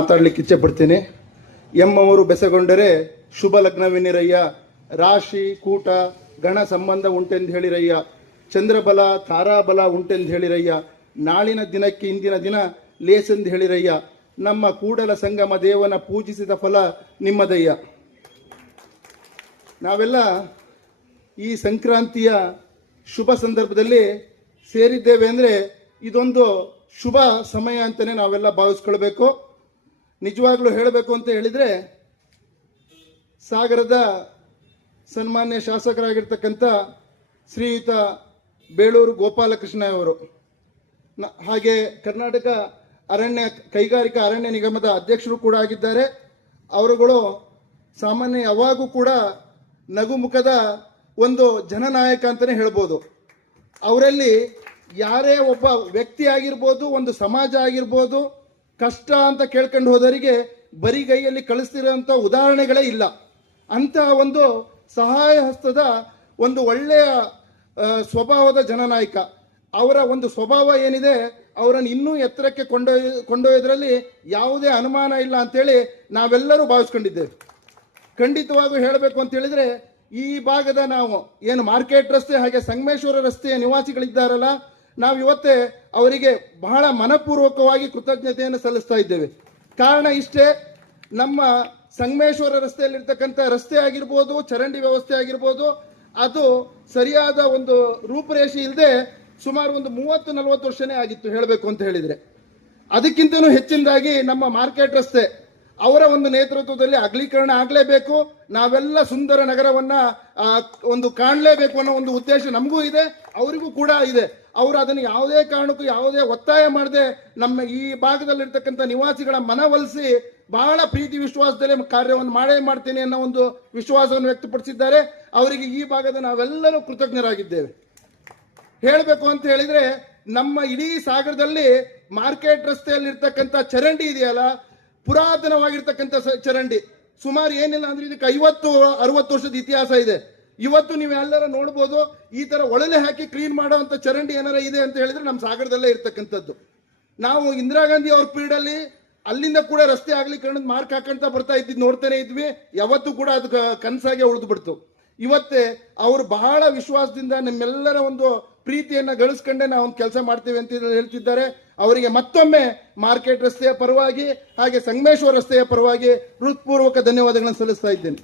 ಮಾತಾಡ್ಲಿಕ್ಕೆ ಇಚ್ಛೆ ಪಡ್ತೀನಿ. ಎಮ್ಮವರು ಬೆಸಗೊಂಡರೆ ಶುಭ ಲಗ್ನವೆನ್ನಿರಯ್ಯ, ರಾಶಿ ಕೂಟ ಗಣ ಸಂಬಂಧ ಉಂಟೆಂದು ಹೇಳಿರಯ್ಯ, ಚಂದ್ರಬಲ ತಾರಾಬಲ ಉಂಟೆಂದು ಹೇಳಿರಯ್ಯ, ನಾಳಿನ ದಿನಕ್ಕೆ ಇಂದಿನ ದಿನ ಲೇಸೆಂದು ಹೇಳಿರಯ್ಯ, ನಮ್ಮ ಕೂಡಲ ಸಂಗಮ ದೇವನ ಪೂಜಿಸಿದ ಫಲ ನಿಮ್ಮದಯ್ಯ. ನಾವೆಲ್ಲ ಈ ಸಂಕ್ರಾಂತಿಯ ಶುಭ ಸಂದರ್ಭದಲ್ಲಿ ಸೇರಿದ್ದೇವೆ ಅಂದರೆ ಇದೊಂದು ಶುಭ ಸಮಯ ಅಂತಲೇ ನಾವೆಲ್ಲ ಭಾವಿಸ್ಕೊಳ್ಬೇಕು. ನಿಜವಾಗ್ಲೂ ಹೇಳಬೇಕು ಅಂತ ಹೇಳಿದರೆ, ಸಾಗರದ ಸನ್ಮಾನ್ಯ ಶಾಸಕರಾಗಿರ್ತಕ್ಕಂಥ ಶ್ರೀಯುತ ಬೇಳೂರು ಗೋಪಾಲಕೃಷ್ಣ ಅವರು, ಹಾಗೆ ಕರ್ನಾಟಕ ಕೈಗಾರಿಕಾ ಅರಣ್ಯ ನಿಗಮದ ಅಧ್ಯಕ್ಷರು ಕೂಡ ಆಗಿದ್ದಾರೆ. ಅವರುಗಳು ಸಾಮಾನ್ಯ ಯಾವಾಗೂ ಕೂಡ ನಗುಮುಖದ ಒಂದು ಜನನಾಯಕ ಅಂತಲೇ ಹೇಳ್ಬೋದು. ಅವರಲ್ಲಿ ಯಾರೇ ಒಬ್ಬ ವ್ಯಕ್ತಿ ಆಗಿರ್ಬೋದು, ಒಂದು ಸಮಾಜ ಆಗಿರ್ಬೋದು, ಕಷ್ಟ ಅಂತ ಕೇಳ್ಕೊಂಡು ಹೋದವರಿಗೆ ಬರಿಗೈಯಲ್ಲಿ ಕಳಿಸ್ತಿರೋಂಥ ಉದಾಹರಣೆಗಳೇ ಇಲ್ಲ. ಅಂತಹ ಒಂದು ಸಹಾಯ ಹಸ್ತದ ಒಂದು ಒಳ್ಳೆಯ ಸ್ವಭಾವದ ಜನನಾಯಕ. ಅವರ ಒಂದು ಸ್ವಭಾವ ಏನಿದೆ ಅವರನ್ನು ಇನ್ನೂ ಎತ್ತರಕ್ಕೆ ಕೊಂಡೊಯ್ಯೋದ್ರಲ್ಲಿ ಯಾವುದೇ ಅನುಮಾನ ಇಲ್ಲ ಅಂತೇಳಿ ನಾವೆಲ್ಲರೂ ಭಾವಿಸ್ಕೊಂಡಿದ್ದೇವೆ. ಖಂಡಿತವಾಗೂ ಹೇಳಬೇಕು ಅಂತ ಹೇಳಿದ್ರೆ, ಈ ಭಾಗದ ನಾವು ಏನು ಮಾರ್ಕೆಟ್ ರಸ್ತೆ ಹಾಗೆ ಸಂಗಮೇಶ್ವರ ರಸ್ತೆಯ ನಿವಾಸಿಗಳಿದ್ದಾರಲ್ಲ, ನಾವು ಇವತ್ತೇ ಅವರಿಗೆ ಬಹಳ ಮನಪೂರ್ವಕವಾಗಿ ಕೃತಜ್ಞತೆಯನ್ನು ಸಲ್ಲಿಸ್ತಾ ಇದ್ದೇವೆ. ಕಾರಣ ಇಷ್ಟೇ, ನಮ್ಮ ಸಂಗಮೇಶ್ವರ ರಸ್ತೆಯಲ್ಲಿರ್ತಕ್ಕಂಥ ರಸ್ತೆ ಆಗಿರ್ಬೋದು, ಚರಂಡಿ ವ್ಯವಸ್ಥೆ ಆಗಿರ್ಬೋದು, ಅದು ಸರಿಯಾದ ಒಂದು ರೂಪರೇಷೆ ಇಲ್ಲದೆ ಸುಮಾರು ಒಂದು 30-40 ವರ್ಷನೇ ಆಗಿತ್ತು ಹೇಳಬೇಕು ಅಂತ ಹೇಳಿದರೆ. ಅದಕ್ಕಿಂತಲೂ ಹೆಚ್ಚಿನದಾಗಿ ನಮ್ಮ ಮಾರ್ಕೆಟ್ ರಸ್ತೆ ಅವರ ಒಂದು ನೇತೃತ್ವದಲ್ಲಿ ಅಗಲೀಕರಣ ಆಗಲೇಬೇಕು, ನಾವೆಲ್ಲ ಸುಂದರ ನಗರವನ್ನ ಒಂದು ಕಾಣಲೇಬೇಕು ಅನ್ನೋ ಒಂದು ಉದ್ದೇಶ ನಮಗೂ ಇದೆ, ಅವರಿಗೂ ಕೂಡ ಇದೆ. ಅವರು ಅದನ್ನು ಯಾವುದೇ ಕಾರಣಕ್ಕೂ ಯಾವುದೇ ಒತ್ತಾಯ ಮಾಡದೆ ನಮ್ಮ ಈ ಭಾಗದಲ್ಲಿರ್ತಕ್ಕಂಥ ನಿವಾಸಿಗಳ ಮನವೊಲಿಸಿ ಬಹಳ ಪ್ರೀತಿ ವಿಶ್ವಾಸದಲ್ಲಿ ಕಾರ್ಯವನ್ನು ಮಾಡ್ತೀನಿ ಅನ್ನೋ ಒಂದು ವಿಶ್ವಾಸವನ್ನು ವ್ಯಕ್ತಪಡಿಸಿದ್ದಾರೆ. ಅವರಿಗೆ ಈ ಭಾಗದ ನಾವೆಲ್ಲರೂ ಕೃತಜ್ಞರಾಗಿದ್ದೇವೆ. ಹೇಳಬೇಕು ಅಂತ ಹೇಳಿದ್ರೆ, ನಮ್ಮ ಇಡೀ ಸಾಗರದಲ್ಲಿ ಮಾರ್ಕೆಟ್ ರಸ್ತೆಯಲ್ಲಿರ್ತಕ್ಕಂಥ ಚರಂಡಿ ಇದೆಯಲ್ಲ, ಪುರಾತನವಾಗಿರ್ತಕ್ಕಂಥ ಚರಂಡಿ, ಸುಮಾರು ಏನಿಲ್ಲ ಅಂದ್ರೆ ಇದಕ್ಕೆ 50-60 ವರ್ಷದ ಇತಿಹಾಸ ಇದೆ. ಇವತ್ತು ನೀವು ಎಲ್ಲರೂ ನೋಡ್ಬೋದು, ಈ ತರ ಒಳಲೆ ಹಾಕಿ ಕ್ಲೀನ್ ಮಾಡುವಂತ ಚರಂಡಿ ಏನಾರ ಇದೆ ಅಂತ ಹೇಳಿದ್ರೆ ನಮ್ಮ ಸಾಗರದಲ್ಲೇ ಇರ್ತಕ್ಕಂಥದ್ದು. ನಾವು ಇಂದಿರಾ ಗಾಂಧಿ ಅವ್ರ ಪೀರಿಯಡ್ ಅಲ್ಲಿ ಅಲ್ಲಿಂದ ಕೂಡ ರಸ್ತೆ ಅಗಲೀಕರಣದ ಮಾರ್ಕ್ ಹಾಕೊಂತ ಬರ್ತಾ ಇದ್ದಿದ್ದು ನೋಡ್ತಾನೆ ಇದ್ವಿ. ಯಾವತ್ತೂ ಕೂಡ ಅದು ಕನಸಾಗೆ ಉಳಿದು ಬಿಡ್ತು. ಇವತ್ತೇ ಅವರು ಬಹಳ ವಿಶ್ವಾಸದಿಂದ ನಮ್ಮೆಲ್ಲರ ಒಂದು ಪ್ರೀತಿಯನ್ನ ಗಳಿಸ್ಕೊಂಡೆ ನಾವು ಒಂದು ಕೆಲಸ ಮಾಡ್ತೇವೆ ಅಂತ ಹೇಳ್ತಿದ್ದಾರೆ. ಅವರಿಗೆ ಮತ್ತೊಮ್ಮೆ ಮಾರ್ಕೆಟ್ ರಸ್ತೆಯ ಪರವಾಗಿ ಹಾಗೆ ಸಂಗಮೇಶ್ವರ ರಸ್ತೆಯ ಪರವಾಗಿ ಹೃತ್ಪೂರ್ವಕ ಧನ್ಯವಾದಗಳನ್ನು ಸಲ್ಲಿಸ್ತಾ ಇದ್ದೇನೆ.